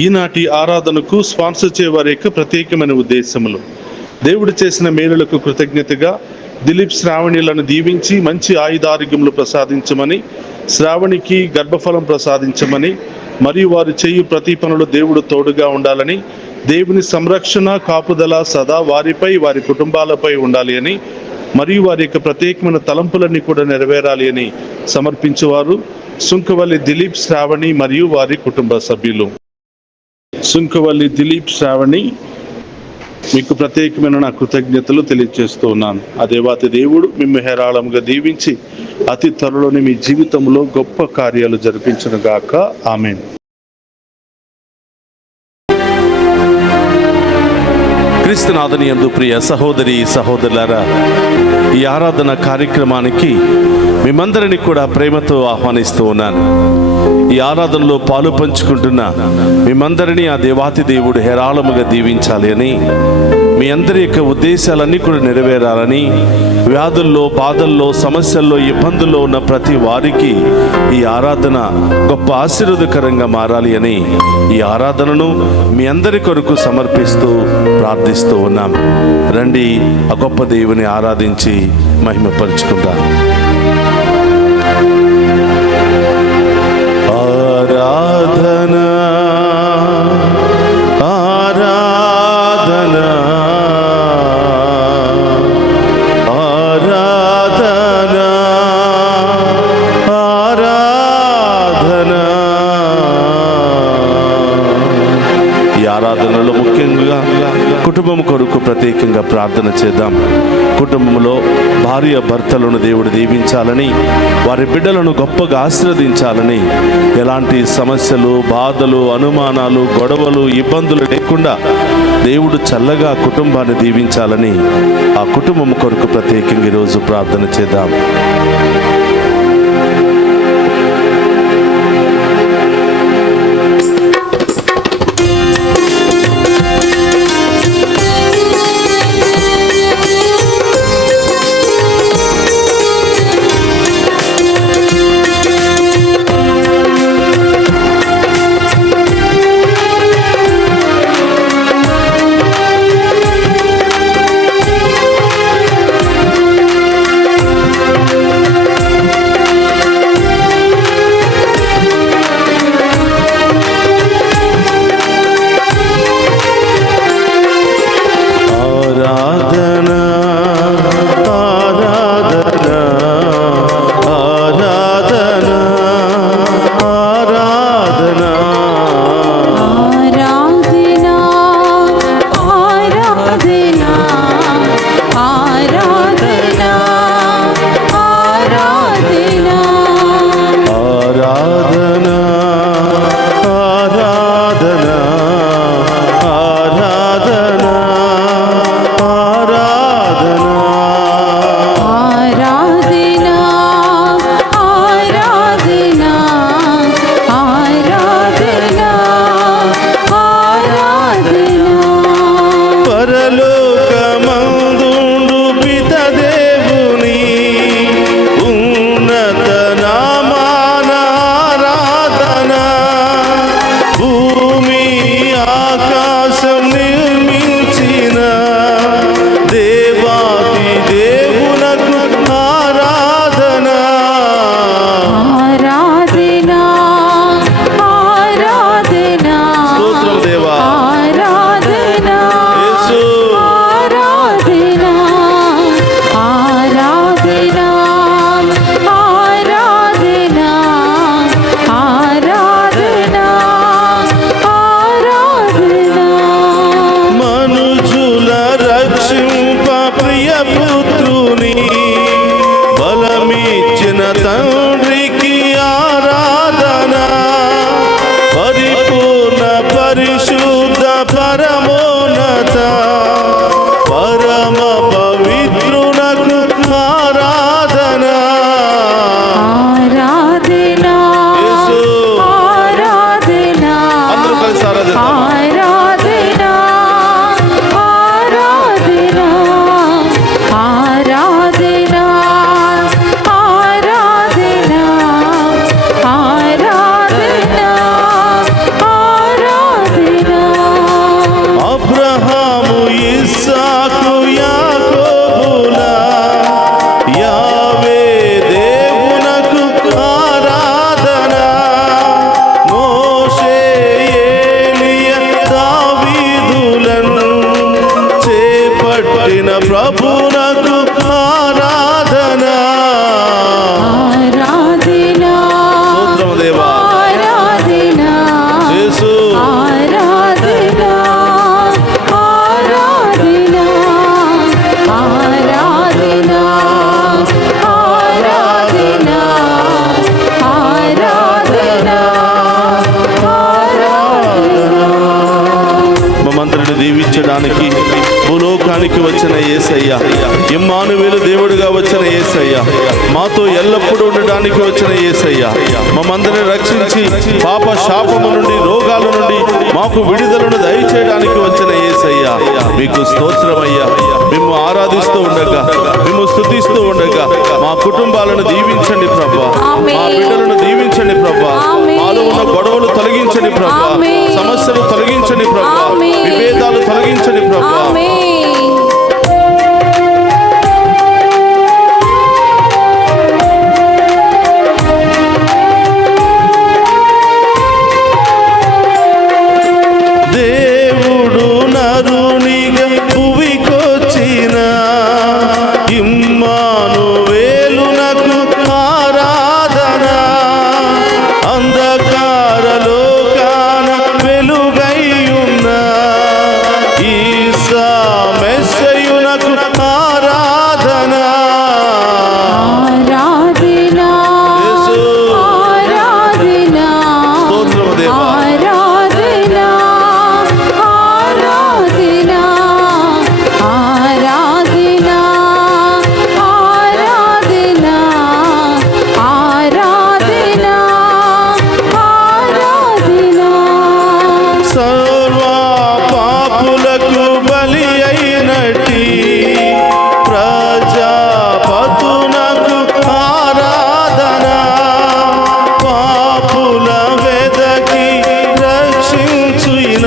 ఈనాటి ఆరాధనకు స్పాన్సర్ చేయవారి యొక్క ప్రత్యేకమైన ఉద్దేశములు: దేవుడు చేసిన మేలులకు కృతజ్ఞతగా దిలీప్ శ్రావణిలను దీవించి మంచి ఆయుధారోగ్యములు ప్రసాదించమని, శ్రావణికి గర్భఫలం ప్రసాదించమని, మరియు వారు చేయు ప్రతి పనులు దేవుడు తోడుగా ఉండాలని, దేవుని సంరక్షణ కాపుదల సదా వారిపై వారి కుటుంబాలపై ఉండాలి అని, మరియు వారి యొక్క ప్రత్యేకమైన తలంపులన్నీ కూడా నెరవేరాలి అని సమర్పించేవారు సుంకవల్లి దిలీప్ శ్రావణి మరియు వారి కుటుంబ సభ్యులు. సుంకవల్లి దిలీప్ శ్రావణి, మీకు ప్రత్యేకమైన నా కృతజ్ఞతలు తెలియజేస్తూ ఉన్నాను. ఆ దేవాతి దేవుడు మిమ్ము హేరాళముగా దీవించి అతి త్వరలోని మీ జీవితంలో గొప్ప కార్యాలు జరిపించును గాక. ఆమేన్. క్రీస్తునాథుని యందు ప్రియ సహోదరి సహోదరులారా, ఈ ఆరాధన కార్యక్రమానికి మిమ్మందరినీ కూడా ప్రేమతో ఆహ్వానిస్తూ ఉన్నాను. ఈ ఆరాధనలో పాలు పంచుకుంటున్న మిమ్మందరినీ ఆ దేవాతి దేవుడు హేరాళముగా దీవించాలి అని, మీ అందరి యొక్క ఉద్దేశాలన్నీ కూడా నెరవేరాలని, వ్యాధుల్లో, బాధల్లో, సమస్యల్లో, ఇబ్బందుల్లో ఉన్న ప్రతి వారికి ఈ ఆరాధన గొప్ప ఆశీర్వాదకరంగా మారాలి అని ఈ ఆరాధనను మీ అందరి కొరకు సమర్పిస్తూ ప్రార్థిస్తూ ఉన్నాం. రండి, ఆ గొప్ప దేవుని ఆరాధించి మహిమపరుచుకుందాం. ఆరాధన ఆరాధన ఆరాధన ఆరాధన. ఈ ఆరాధనలో ముఖ్యంగా కుటుంబం కొరకు ప్రత్యేకంగా ప్రార్థన చేద్దాం. కుటుంబంలో భార్య భర్తలను దేవుడు దీవించాలని, వారి బిడ్డలను గొప్పగా ఆశీర్వదించాలని, ఎలాంటి సమస్యలు, బాధలు, అనుమానాలు, గొడవలు, ఇబ్బందులు లేకుండా దేవుడు చల్లగా కుటుంబాన్ని దీవించాలని ఆ కుటుంబం కొరకు ప్రత్యేకంగా ఈరోజు ప్రార్థన చేద్దాం. ఎల్లప్పుడూ ఉండడానికి వచ్చిన యేసయ్య, మమ్మందరిని రక్షించి పాప శాపము నుండి రోగాల నుండి మాకు విడుదలను దయచేయడానికి వచ్చిన యేసయ్య, మీకు స్తోత్రమయ్యా. మేము ఆరాధిస్తూ ఉండగా, మేము స్తుతిస్తూ ఉండగా మా కుటుంబాలను దీవించండి ప్రభా, మా బిడ్డలను దీవించండి ప్రభా, మాలో ఉన్న గొడవలు తొలగించండి ప్రభా, సమస్యలు తొలగించండి ప్రభా, విభేదాలు తొలగించండి ప్రభా. దేవుడు నరునిగా భువికొచ్చిన ఇమ్మానువేలునకు ఆరాధన, అంధకార లోకాన వెలుగైయున్న ఈసా మెస్సయునకు ఆరాధన. స్తోత్రము దేవా. సర్వ పాపులకు బలి అయినట్టి ప్రజాపతునకు ఆరాధన, పాపుల వెదకి రక్షించున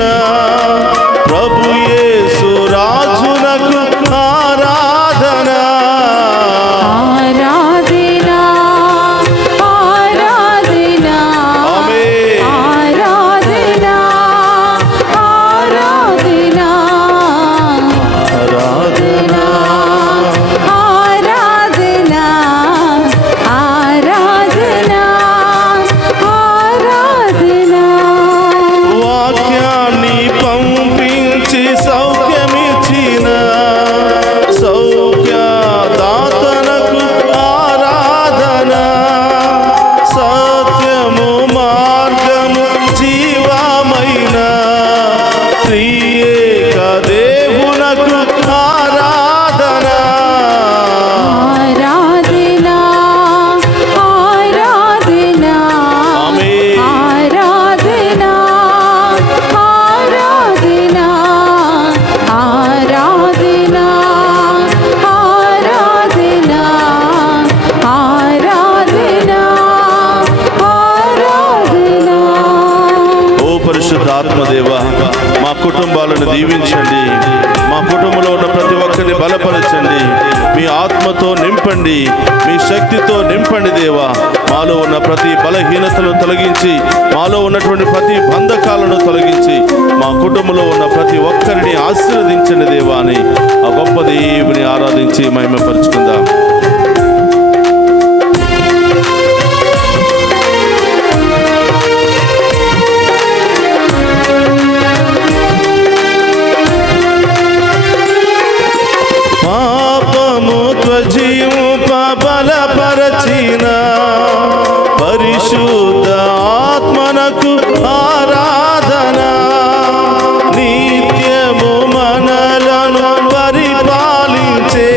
ప్రభు యేసు రాజునకు ఆరాధన. వాక్యాన్ని పంపించి సౌఖ్యమిచ్చిన సౌఖ్యదాతనకు ఆరాధన, సత్యము మార్గము జీవమైన త్రియేక దేవునకు ఆరాధన. ఓ పరిశుద్ధ ఆత్మదేవా, మా కుటుంబాలను దీవించండి, మా కుటుంబంలో ఉన్న ప్రతి ఒక్కరిని బలపరచండి, మీ ఆత్మతో నింపండి, మీ శక్తితో నింపండి దేవా. మాలో ఉన్న ప్రతి బలహీనతను తొలగించి, మాలో ఉన్నటువంటి ప్రతి బంధకాలను తొలగించి, మా కుటుంబంలో ఉన్న ప్రతి ఒక్కరిని ఆశీర్వదించండి దేవా అని ఆ గొప్ప దేవుని ఆరాధించి మహిమపరుచుకుందాం. పాపము త్వజింప బలపరచిన పరిశుద్ధ ఆత్మనకు ఆరాధన, నిత్యము మనలను పరిపాలించే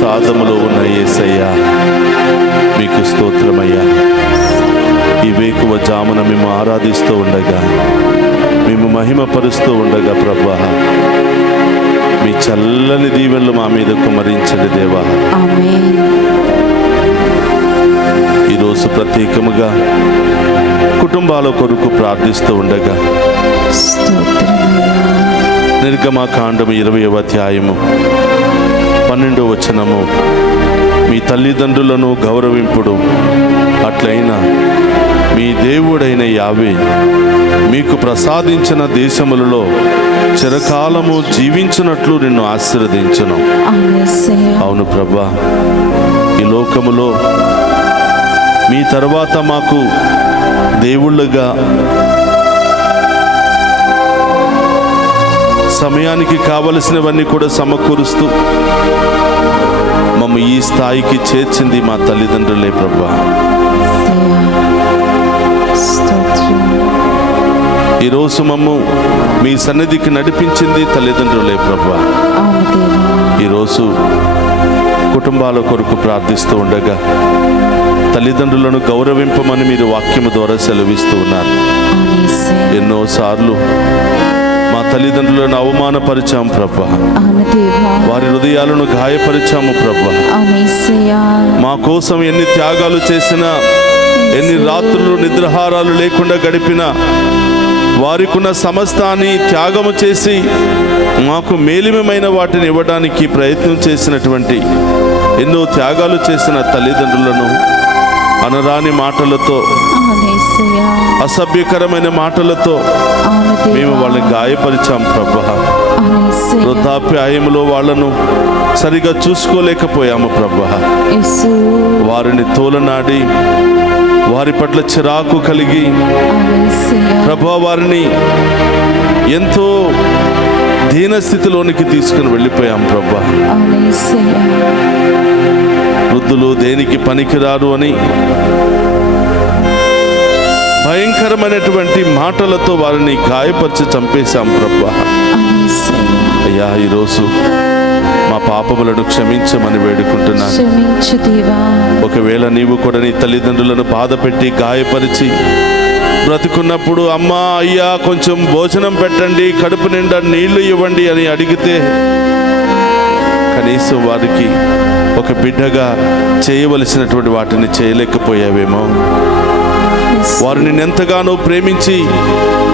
ప్రసాదములో ఉన్న యేసయ్యా మీకు స్తోత్రమయ్యా. ఈ వేకువ జామున మేము ఆరాధిస్తూ ఉండగా, మేము మహిమపరుస్తూ ఉండగా ప్రభా, మీ చల్లని దీవెనలు మా మీద కుమరించండి దేవా. ఈరోజు ప్రత్యేకముగా కుటుంబాల కొరకు ప్రార్థిస్తూ ఉండగా, నిర్గమకాండము 20వ అధ్యాయము 12వ వచనము, మీ తల్లిదండ్రులను గౌరవింపుడు, అట్లయినా మీ దేవుడైన యావే మీకు ప్రసాదించిన దేశములలో చిరకాలము జీవించినట్లు నిన్ను ఆశీర్వదించును. అవును ప్రభా, ఈ లోకములో మీ తర్వాత మాకు దేవుళ్ళుగా సమయానికి కావలసినవన్నీ కూడా సమకూరుస్తూ మమ్మ ఈ స్థాయికి చేర్చింది మా తల్లిదండ్రులే ప్రభా. ఈరోజు మమ్ము మీ సన్నిధికి నడిపించింది తల్లిదండ్రులే ప్రభా. ఈరోజు కుటుంబాల కొరకు ప్రార్థిస్తూ ఉండగా తల్లిదండ్రులను గౌరవింపమని మీరు వాక్యము ద్వారా సెలవిస్తూ ఉన్నారు. ఎన్నోసార్లు మా తల్లిదండ్రులను అవమానపరిచాం ప్రభా, వారి హృదయాలను గాయపరిచాము ప్రభా. మా కోసం ఎన్ని త్యాగాలు చేసినా, ఎన్ని రాత్రులు నిద్రాహారాలు లేకుండా గడిపినా, వారికున్న సమస్తాన్ని త్యాగము చేసి మాకు మేలిమైన వాటిని ఇవ్వడానికి ప్రయత్నం చేసినటువంటి, ఎన్నో త్యాగాలు చేసిన తల్లిదండ్రులను అనరాని మాటలతో, అసభ్యకరమైన మాటలతో మేము వాళ్ళని గాయపరిచాం ప్రభా. వృద్ధాప్యాయములో వాళ్ళను సరిగా చూసుకోలేకపోయాము ప్రభా. వారిని తోలనాడి, వారి పట్ల చిరాకు కలిగి ప్రభా, వారిని ఎంతో దీనస్థితిలోనికి తీసుకుని వెళ్ళిపోయాం ప్రభా. వృద్ధులు దేనికి పనికిరారు అని భయంకరమైనటువంటి మాటలతో వారిని గాయపరిచి చంపేశాం ప్రభా. అయ్యా, ఈరోజు మా పాపములను క్షమించమని వేడుకుంటున్నాను. ఒకవేళ నీవు కూడా నీ తల్లిదండ్రులను బాధ పెట్టి గాయపరిచి బ్రతుకున్నప్పుడు అమ్మా అయ్యా కొంచెం భోజనం పెట్టండి, కడుపు నిండా నీళ్లు ఇవ్వండి అని అడిగితే కనీసం వారికి ఒక బిడ్డగా చేయవలసినటువంటి వాటిని చేయలేకపోయావేమో. వారు నిన్నెంతగానో ప్రేమించి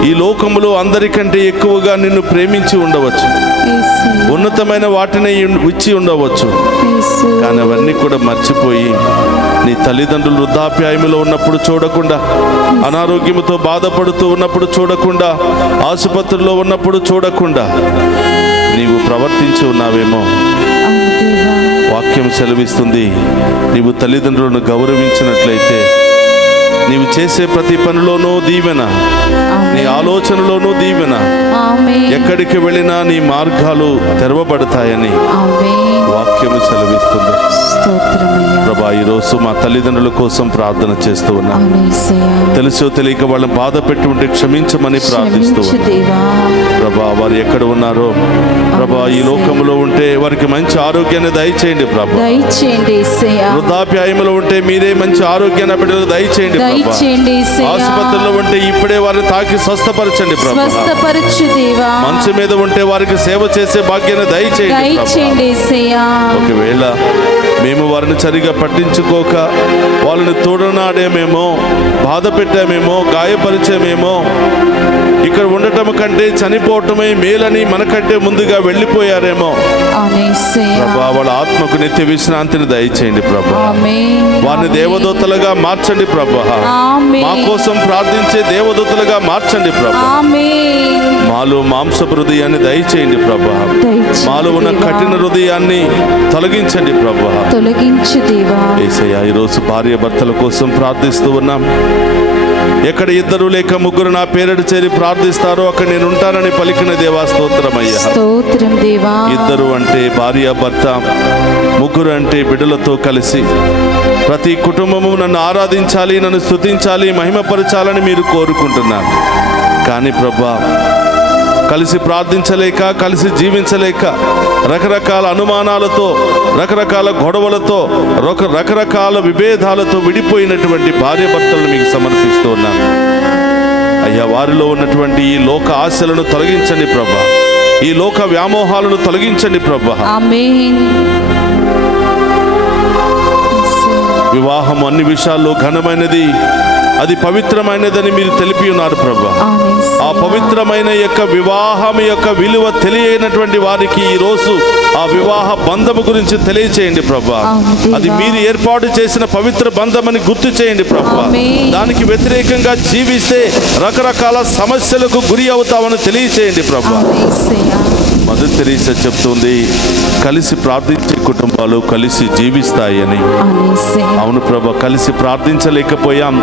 ఈ లోకములో అందరికంటే ఎక్కువగా నిన్ను ప్రేమించి ఉండవచ్చు, ఉన్నతమైన వాటిని ఇచ్చి ఉండవచ్చు. కానీ అవన్నీ కూడా మర్చిపోయి నీ తల్లిదండ్రులు వృద్ధాప్యాయములో ఉన్నప్పుడు చూడకుండా, అనారోగ్యంతో బాధపడుతూ ఉన్నప్పుడు చూడకుండా, ఆసుపత్రిలో ఉన్నప్పుడు చూడకుండా నీవు ప్రవర్తించి ఉన్నావేమో. వాక్యం సెలవిస్తుంది, నీవు తల్లిదండ్రులను గౌరవించినట్లయితే నీవు చేసే ప్రతి పనిలోనూ దీవెన, నీ ఆలోచనలోనూ దీవెన, ఎక్కడికి వెళ్ళినా నీ మార్గాలు తెరవబడతాయని వాక్యము సెలవిస్తుంది. ప్రభా, ఈరోజు మా తల్లిదండ్రుల కోసం ప్రార్థన చేస్తూ ఉన్నా. తెలుసో తెలియక వాళ్ళని బాధ పెట్టి ఉంటే క్షమించమని ప్రార్థిస్తూ ఉన్నా. ప్రభా, వారు ఎక్కడ ఉన్నారో ప్రభా, ఈ లోకంలో ఉంటే వారికి మంచి ఆరోగ్యాన్ని దయచేయండి ప్రభా. వృద్ధాప్యాయంలో ఉంటే మీరే మంచి ఆరోగ్యాన్ని బిడ్డలకు దయచేయండి ప్రభా. ఆసుపత్రిలో ఉంటే ఇప్పుడే వారిని తాకి స్వస్థపరచండి ప్రభా. మంచు మీద ఉంటే వారికి సేవ చేసే భాగ్యాన్ని దయచేయండి. ఒకవేళ మేము వారిని సరిగా పట్టించుకోక వాళ్ళని తోడనాడేమేమో, బాధ పెట్టామేమో, గాయపరిచామేమో, ఇక్కడ ఉండటం కంటే చనిపోవటమే మేలని మనకంటే ముందుగా వెళ్ళిపోయారేమో ప్రభా. వాళ్ళ ఆత్మకు నిత్య విశ్రాంతిని దయచేయండి ప్రభా. వారిని దేవదూతలుగా మార్చండి ప్రభా. మా కోసం ప్రార్థించే దేవదూతలుగా మార్చండి ప్రభా. మాలో మాంసపు హృదయాన్ని దయచేయండి ప్రభా. మాలో ఉన్న కఠిన హృదయాన్ని తొలగించండి ప్రభా. యేసయ్యా, ఈరోజు భార్య భర్తల కోసం ప్రార్థిస్తూ ఉన్నాం. ఎక్కడ ఇద్దరు లేక ముగ్గురు నా పేరట చేరి ప్రార్థిస్తారో అక్కడ నేను ఉంటానని పలికిన దేవా స్తోత్రమయ్యా. ఇద్దరు అంటే భార్య భర్త, ముగ్గురు అంటే బిడ్డలతో కలిసి ప్రతి కుటుంబము నన్ను ఆరాధించాలి, నన్ను స్తుతించాలి, మహిమపరచాలని మీరు కోరుకుంటున్నారు. కానీ ప్రభా, కలిసి ప్రార్థించలేక, కలిసి జీవించలేక, రకరకాల అనుమానాలతో, రకరకాల గొడవలతో, రకరకాల విభేదాలతో విడిపోయినటువంటి భార్యాభర్తలను మీకు సమర్పిస్తూ ఉన్నాను అయ్యా. వారిలో ఉన్నటువంటి ఈ లోక ఆశలను తొలగించండి ప్రభా, ఈ లోక వ్యామోహాలను తొలగించండి ప్రభా. ఆమేన్. వివాహం అన్ని విషయాల్లో ఘనమైనది, అది పవిత్రమైనదని మీరు తెలిపి ఉన్నారు ప్రభా. ఆ పవిత్రమైన యొక్క వివాహం యొక్క విలువ తెలియనటువంటి వారికి ఈ రోజు ఆ వివాహ బంధము గురించి తెలియచేయండి ప్రభా. అది మీరు ఏర్పాటు చేసిన పవిత్ర బంధమని గుర్తు చేయండి ప్రభా. దానికి వ్యతిరేకంగా జీవిస్తే రకరకాల సమస్యలకు గురి అవుతామని తెలియచేయండి ప్రభా. మదర్ తెరీసా చెప్తుంది, కలిసి ప్రార్థించే కుటుంబాలు కలిసి జీవిస్తాయని. అవును ప్రభా, కలిసి ప్రార్థించలేకపోయాం,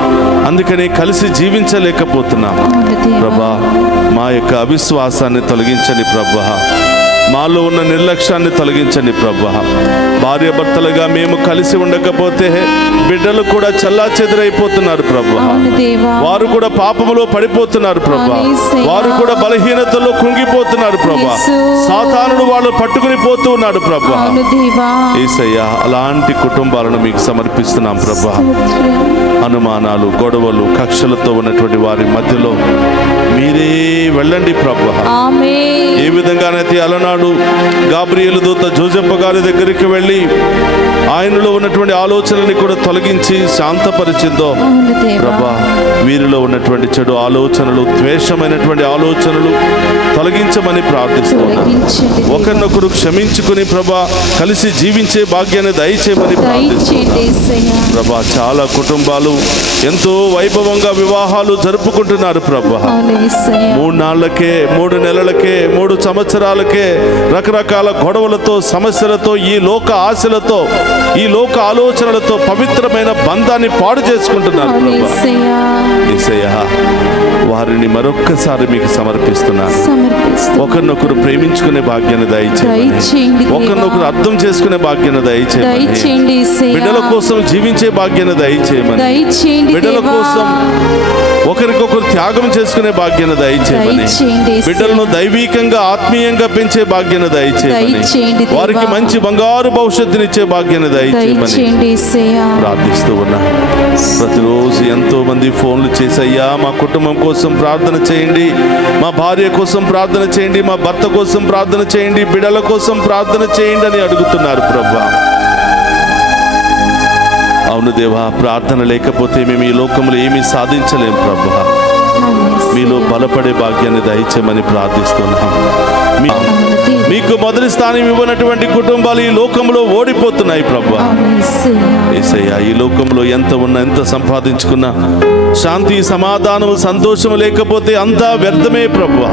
అందుకని కలిసి జీవించలేకపోతున్నాం ప్రభా. మా యొక్క అవిశ్వాసాన్ని తొలగించండి ప్రభా, మాలో ఉన్న నిర్లక్ష్యాన్ని తొలగించండి ప్రభా. భార్యాభర్తలుగా మేము కలిసి ఉండకపోతే బిడ్డలు కూడా చెల్లాచెదురైపోతున్నారు ప్రభా. వారు కూడా పాపములో పడిపోతున్నారు ప్రభా. వారు కూడా బలహీనతలో కుంగిపోతున్నారు ప్రభా. సాతానుడు వాళ్ళు పట్టుకుని పోతూ ఉన్నాడు ప్రభా. యేసయ్యా, అలాంటి కుటుంబాలను మీకు సమర్పిస్తున్నాం ప్రభా. అనుమానాలు, గొడవలు, కక్షలతో ఉన్నటువంటి వారి మధ్యలో మీరే వెళ్ళండి ప్రభా. ఏ విధంగానైతే అలనాడు గాబ్రియేలు దూత జోజప్ప గారి దగ్గరికి వెళ్ళి ఆయనలో ఉన్నటువంటి ఆలోచనని కూడా తొలగించి శాంతపరిచిందో ప్రభా, వీరిలో ఉన్నటువంటి చెడు ఆలోచనలు, ద్వేషమైనటువంటి ఆలోచనలు తొలగించమని ప్రార్థిస్తున్నాను. ఒకరినొకరు క్షమించుకుని ప్రభా కలిసి జీవించే భాగ్యాన్ని దయచేయమని ప్రార్థిస్తున్నాను ప్రభా. చాలా కుటుంబాలు ఎంతో వైభవంగా వివాహాలు జరుపుకుంటున్నారు ప్రభా. 3 నాళ్ళకే, 3 నెలలకే, 3 సంవత్సరాలకే రకరకాల గొడవలతో, సమస్యలతో, ఈ లోక ఆశలతో, ఈ లోక ఆలోచనలతో పవిత్రమైన బంధాన్ని పాడు చేసుకుంటున్నారు ప్రభా. యేసయ్యా, వారిని మరొక్కసారి మీకు సమర్పిస్తున్నాను. ఒకరినొకరు ప్రేమించుకునే భాగ్యాన్ని దయచేయండి. ఒకరినొకరు అర్థం చేసుకునే భాగ్యాన్ని దయచేయండి. బిడ్డల కోసం జీవించే భాగ్యాన్ని దయచేయమని, బిడ్డల కోసం ఒకరికొకరు త్యాగం చేసుకునే భాగ్యాన్ని దయచేయమని, బిడ్డలను దైవీకంగా, ఆత్మీయంగా పెంచే భాగ్యాన్ని దయచేయమని, వారికి మంచి బంగారు భవిష్యత్తునిచ్చే భాగ్యాన్ని దయచేయమని ప్రార్థిస్తూ ఉన్నా. ప్రతిరోజు ఎంతో మంది ఫోన్లు చేసి, అయ్యా మా కుటుంబం కోసం ప్రార్థన చేయండి, మా భార్య కోసం ప్రార్థన చేయండి, మా భర్త కోసం ప్రార్థన చేయండి, బిడ్డల కోసం ప్రార్థన చేయండి అని అడుగుతున్నారు ప్రభా. అవును దేవా, ప్రార్థన లేకపోతే మేము ఈ లోకంలో ఏమీ సాధించలేం ప్రభా. మీలో బలపడే భాగ్యాన్ని దయచేయమని ప్రార్థిస్తున్నాం. మీకు మొదటి స్థానం ఇవ్వనటువంటి కుటుంబాలు ఈ లోకంలో ఓడిపోతున్నాయి ప్రభా. యేసయ్యా, ఈ లోకంలో ఎంత ఉన్నా, ఎంత సంపాదించుకున్నా శాంతి, సమాధానం, సంతోషం లేకపోతే అంతా వ్యర్థమే ప్రభా,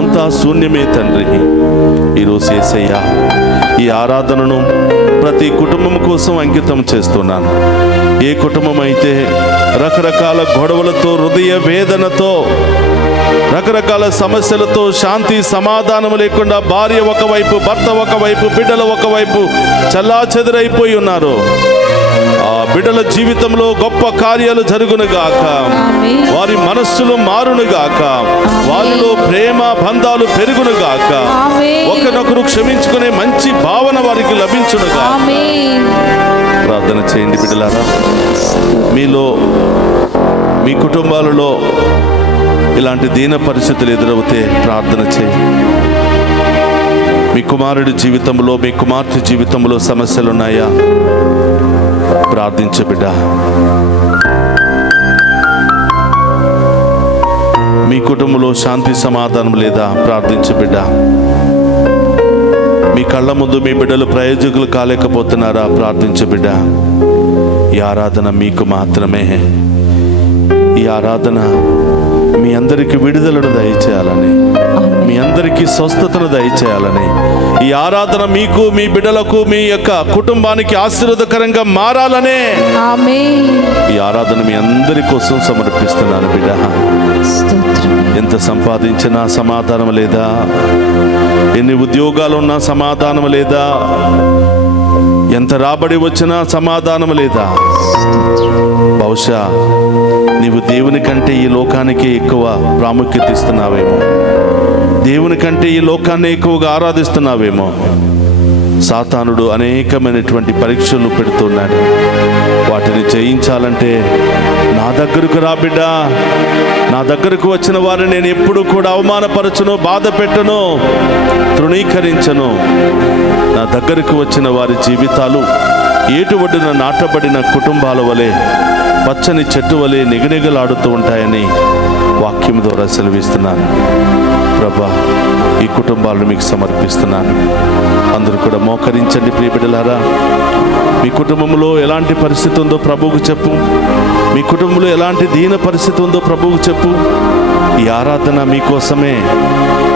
అంతా శూన్యమే తండ్రి. ఈరోజు యేసయ్యా, ఈ ఆరాధనను ప్రతి కుటుంబం కోసం అంకితం చేస్తున్నాను. ఏ కుటుంబం అయితే రకరకాల గొడవలతో, హృదయ వేదనతో, రకరకాల సమస్యలతో, శాంతి సమాధానం లేకుండా భార్య ఒకవైపు, భర్త ఒకవైపు, బిడ్డలు ఒకవైపు చెల్లాచెదురైపోయి ఉన్నారు, ఆ బిడ్డల జీవితంలో గొప్ప కార్యాలు జరుగునుగాక, వారి మనస్సులు మారునుగాక, వారిలో ప్రేమ బంధాలు పెరుగునుగాక, ఒకరినొకరు క్షమించుకునే మంచి భావన వారికి లభించునుగాక. ప్రార్థన చేయండి బిడ్డలారా. మీలో, మీ కుటుంబాలలో ఇలాంటి దీన పరిస్థితులు ఎదురవుతే ప్రార్థన చేయి. మీ కుమారుడి జీవితంలో, మీ కుమార్తె జీవితంలో సమస్యలు ఉన్నాయా? ప్రార్థించు బిడ్డ. మీ కుటుంబంలో శాంతి సమాధానం లేదా? ప్రార్థించు బిడ్డ. మీ కళ్ళ ముందు మీ బిడ్డలు ప్రయోజకులు కాలేకపోతున్నారా? ప్రార్థించు బిడ్డ. ఈ ఆరాధన మీకు మాత్రమే. ఈ ఆరాధన మీ అందరికీ విడుదలను దయచేయాలని, మీ అందరికీ స్వస్థతను దయచేయాలని, ఈ ఆరాధన మీకు, మీ బిడ్డలకు, మీ యొక్క కుటుంబానికి ఆశీర్వాదకరంగా మారాలనే ఈ ఆరాధన మీ అందరి కోసం సమర్పిస్తున్నాను బిడ్డ. ఎంత సంపాదించినా సమాధానం లేదా? ఎన్ని ఉద్యోగాలు ఉన్నా సమాధానం లేదా? ఎంత రాబడి వచ్చినా సమాధానం లేదా? బహుశా నీవు దేవుని కంటే ఈ లోకానికి ఎక్కువ ప్రాముఖ్యత ఇస్తున్నావేమో. దేవుని కంటే ఈ లోకాన్ని ఎక్కువగా ఆరాధిస్తున్నావేమో. సాతానుడు అనేకమైనటువంటి పరీక్షలు పెడుతున్నాడు. వాటిని జయించాలంటే నా దగ్గరకు రా బిడ్డ. నా దగ్గరకు వచ్చిన వారిని నేను ఎప్పుడు కూడా అవమానపరచను, బాధ పెట్టను, తృణీకరించను. నా దగ్గరకు వచ్చిన వారి జీవితాలు ఏటువడిన నాటబడిన కుటుంబాల వలె, పచ్చని చెట్టు వలె నిగనిగలాడుతూ ఉంటాయని వాక్యం ద్వారా సెలవిస్తున్నాను. ప్రభా, ఈ కుటుంబాలను మీకు సమర్పిస్తున్నాను. అందరూ కూడా మోకరించండి ప్రియ బిడ్డలారా. మీ కుటుంబంలో ఎలాంటి పరిస్థితి ఉందో ప్రభువుకు చెప్పు. మీ కుటుంబంలో ఎలాంటి దీన పరిస్థితి ఉందో ప్రభువుకు చెప్పు. ఈ ఆరాధన మీకోసమే.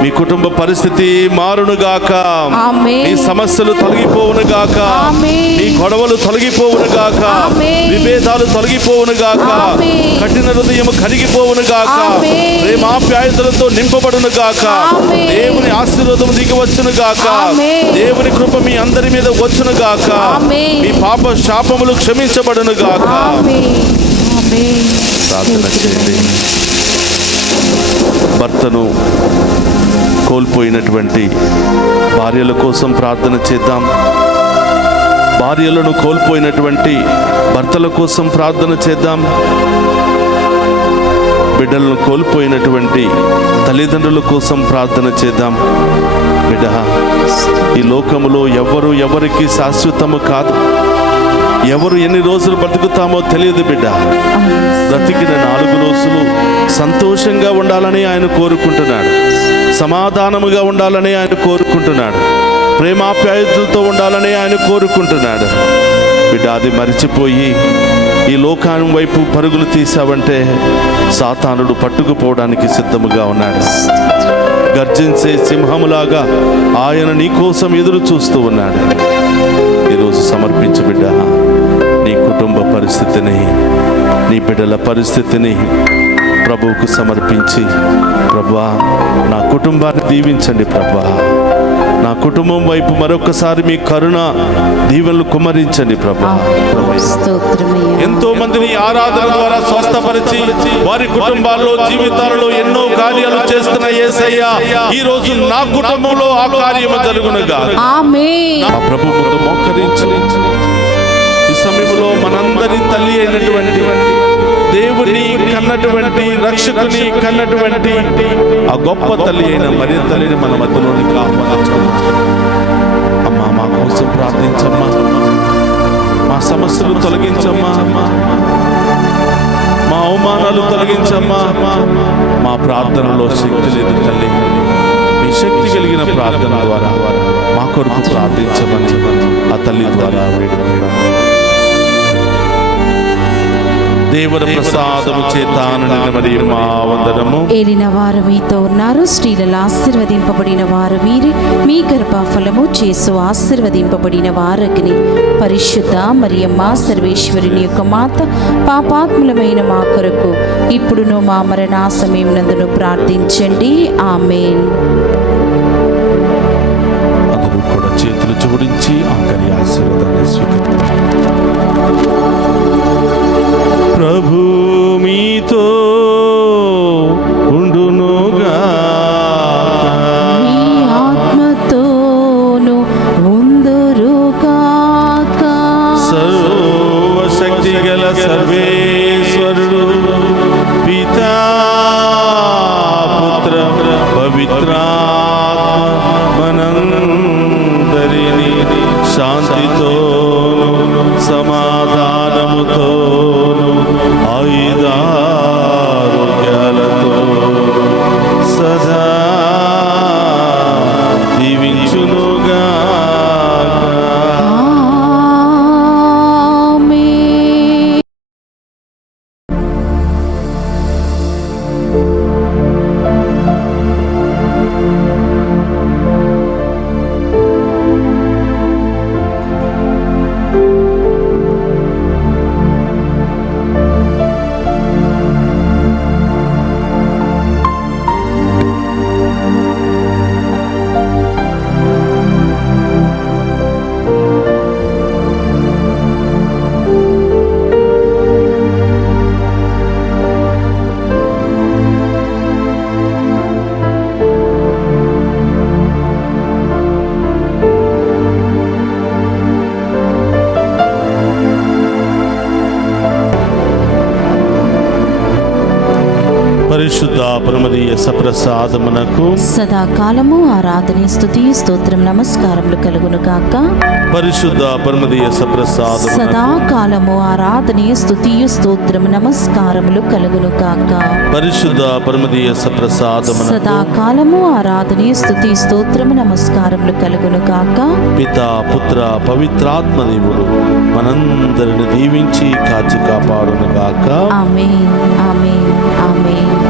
మీ కుటుంబ పరిస్థితి మారునుగాక, మీ సమస్యలు తొలగిపోవునుగాక, మీ గొడవలు తొలగిపోవునుగాక, విభేదాలు తొలగిపోవునుగాక, కఠిన హృదయం కరిగిపోవునుగాక, ప్రేమాప్యాయతలతో నింపబడునుగాక, దేవుని ఆశీర్వాదం దిగివచ్చునుగాక, దేవుని కృప మీ అందరి మీద వచ్చునుగాక, మీ పాప శాపములు క్షమించబడునుగాక. ప్రార్థన చేయండి. భర్తను కోల్పోయినటువంటి భార్యల కోసం ప్రార్థన చేద్దాం. భార్యలను కోల్పోయినటువంటి భర్తల కోసం ప్రార్థన చేద్దాం. బిడ్డలను కోల్పోయినటువంటి తల్లిదండ్రుల కోసం ప్రార్థన చేద్దాం. బిడ్డ, ఈ లోకములో ఎవరికి శాశ్వతము కాదు. ఎవరు ఎన్ని రోజులు బ్రతుకుతామో తెలియదు బిడ్డ. బ్రతికిన 4 రోజులు సంతోషంగా ఉండాలని ఆయన కోరుకుంటున్నాడు. సమాధానముగా ఉండాలని ఆయన కోరుకుంటున్నాడు. ప్రేమాప్యాయతలతో ఉండాలని ఆయన కోరుకుంటున్నాడు. బిడ్డ, అది మరిచిపోయి ఈ లోకాన్ని వైపు పరుగులు తీసావంటే సాతానుడు పట్టుకుపోవడానికి సిద్ధముగా ఉన్నాడు. గర్జించే సింహములాగా ఆయన నీ కోసం ఎదురు చూస్తూ ఉన్నాడు. ఈరోజు సమర్పించు బిడ్డ. నీ కుటుంబ పరిస్థితిని, నీ బిడ్డల పరిస్థితిని ప్రభువుకు సమర్పించి, ప్రభువా నా కుటుంబాన్ని దీవించండి ప్రభువా. నా కుటుంబం వైపు మరొకసారి మీ కరుణ దీవెనలు కుమ్మరించండి ప్రభువా. ఎంతో మందిని ఆరాధన ద్వారా స్వస్థపరిచి వారి కుటుంబాల్లో జీవితాలలో ఎన్నో కార్యాలు చేస్తున్న యేసయ్య, ఈ రోజు నా కుటుంబంలో ఆ కార్యము జరుగునుగా. ఆమేన్. ఆ ప్రభు ముందు మోకరించి ఈ సమయంలో మనందరి తల్లి అయినటువంటి దేవుని కన్నటువంటి, రక్షకుని కన్నటువంటి ఆ గొప్ప తల్లి అయిన మరియ తల్లిని మన మధ్యలోనికి ఆహ్వానించుకున్నాం. అమ్మా, మా కోసం ప్రార్థించమ్మా. మా సమస్యలు తొలగించమ్మా. మా అవమానాలు తొలగించమ్మా. మా ప్రార్థనలో శక్తి లేదు తల్లి. మీ శక్తి కలిగిన ప్రార్థన ద్వారా మా కొరకు ప్రార్థించమని ఆ తల్లి ద్వారా వేడుకున్నాం. దేవుని ప్రసాదము చేత నిండిన మా వందనము. ఏలిన వారు మీతో ఉన్నారు, స్త్రీలలో ఆశీర్వదింపబడిన వారు మీరే, మీ గర్భఫలము చేసు ఆశీర్వదింపబడిన వారగ్ని. పరిశుద్ధ మరియమ్మ సర్వేశ్వరుని యొక్క మాత, పాపాత్ములమైన మా కొరకు ఇప్పుడును మా మరణ సమయమునందును ప్రార్థించండి. ఆమేన్. అందరూ కూడా చేతులు జోడించి ఆఖరి ఆశీర్వాదాన్ని స్వీకరించారు. ప్రభు మీతో ఉండునుగా, మీ ఆత్మతోను ఉందురుగాక. సర్వశక్తి గల సర్వేశ్వరుడు పితా పుత్ర పవిత్రాత్మ మనందరినీ శాంతితో సమాధానముతో పరిశుద్ధ పరమదీయ సప్రసాదమునకు సదాకాలము ఆరాధన స్తుతి స్తోత్రం నమస్కారములు కలుగును గాక. పరిశుద్ధ పరమదీయ సప్రసాదమునకు సదాకాలము ఆరాధన స్తుతియు స్తోత్రం నమస్కారములు కలుగును గాక. పరిశుద్ధ పరమదీయ సప్రసాదమునకు సదాకాలము ఆరాధన స్తుతి స్తోత్రము నమస్కారములు కలుగును గాక. పితా పుత్ర పవిత్రాత్మ దేవుడు మనందరిని దీవించి కాచి కాపాడును గాక. ఆమేన్ ఆమేన్ ఆమేన్.